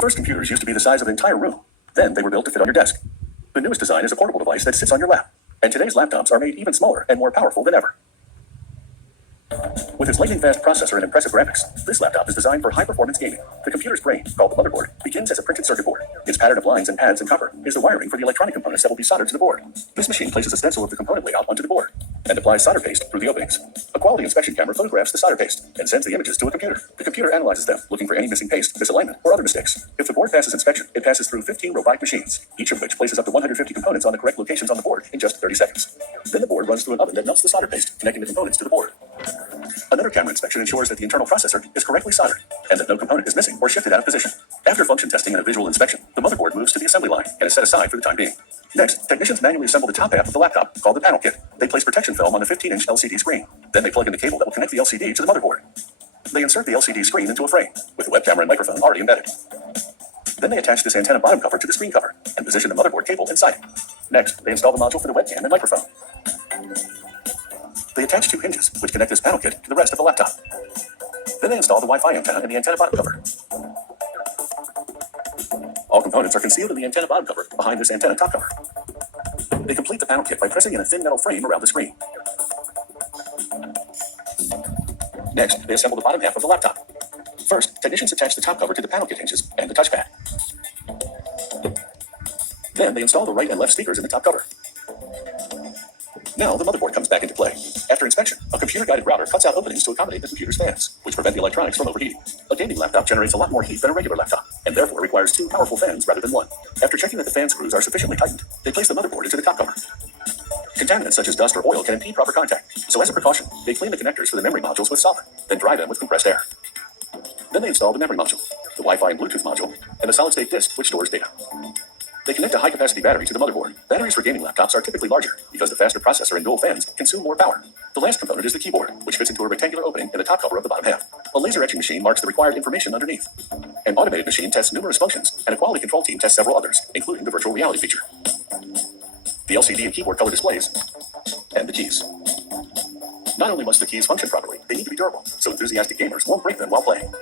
First computers used to be the size of an entire room. Then they were built to fit on your desk. The newest design is a portable device that sits on your lap. And today's laptops are made even smaller and more powerful than ever. With its lightning-fast processor and impressive graphics, this laptop is designed for high-performance gaming. The computer's brain, called the motherboard, begins as a printed circuit board. Its pattern of lines and pads and copper is the wiring for the electronic components that will be soldered to the board. This machine places a stencil of the component layout onto the board and applies solder paste through the openings. A quality inspection camera photographs the solder paste and sends the images to a computer. The computer analyzes them, looking for any missing paste, misalignment, or other mistakes. If the board passes inspection, it passes through 15 robotic machines, each of which places up to 150 components on the correct locations on the board in just 30 seconds. Then the board runs through an oven that melts the solder paste, connecting the components to the board. Another camera inspection ensures that the internal processor is correctly soldered and that no component is missing or shifted out of position. After function testing and a visual inspection, the motherboard moves to the assembly line and is set aside for the time being. Next, technicians manually assemble the top half of the laptop, called the panel kit. They place protection film on the 15-inch LCD screen. Then they plug in the cable that will connect the LCD to the motherboard. They insert the LCD screen into a frame, with the web camera and microphone already embedded. Then they attach this antenna bottom cover to the screen cover and position the motherboard cable inside it. Next, they install the module for the webcam and microphone. They attach 2 hinges, which connect this panel kit to the rest of the laptop. Then they install the Wi-Fi antenna and the antenna bottom cover. All components are concealed in the antenna bottom cover behind this antenna top cover. They complete the panel kit by pressing in a thin metal frame around the screen. Next, they assemble the bottom half of the laptop. First, technicians attach the top cover to the panel kit hinges and the touchpad. Then they install the right and left speakers in the top cover. Now the motherboard comes back into play. After inspection, a computer-guided router cuts out openings to accommodate the computer's fans, which prevent the electronics from overheating. A gaming laptop generates a lot more heat than a regular laptop, and therefore requires 2 powerful fans rather than 1. After checking that the fan screws are sufficiently tightened, they place the motherboard into the top cover. Contaminants such as dust or oil can impede proper contact, so as a precaution, they clean the connectors for the memory modules with solvent, then dry them with compressed air. Then they install the memory module, the Wi-Fi and Bluetooth module, and the solid-state disk which stores data. They connect a high-capacity battery to the motherboard. Batteries for gaming laptops are typically larger because the faster processor and dual fans consume more power. The last component is the keyboard, which fits into a rectangular opening in the top cover of the bottom half. A laser etching machine marks the required information underneath. An automated machine tests numerous functions, and a quality control team tests several others, including the virtual reality feature, the LCD and keyboard color displays, and the keys. Not only must the keys function properly, they need to be durable, so enthusiastic gamers won't break them while playing.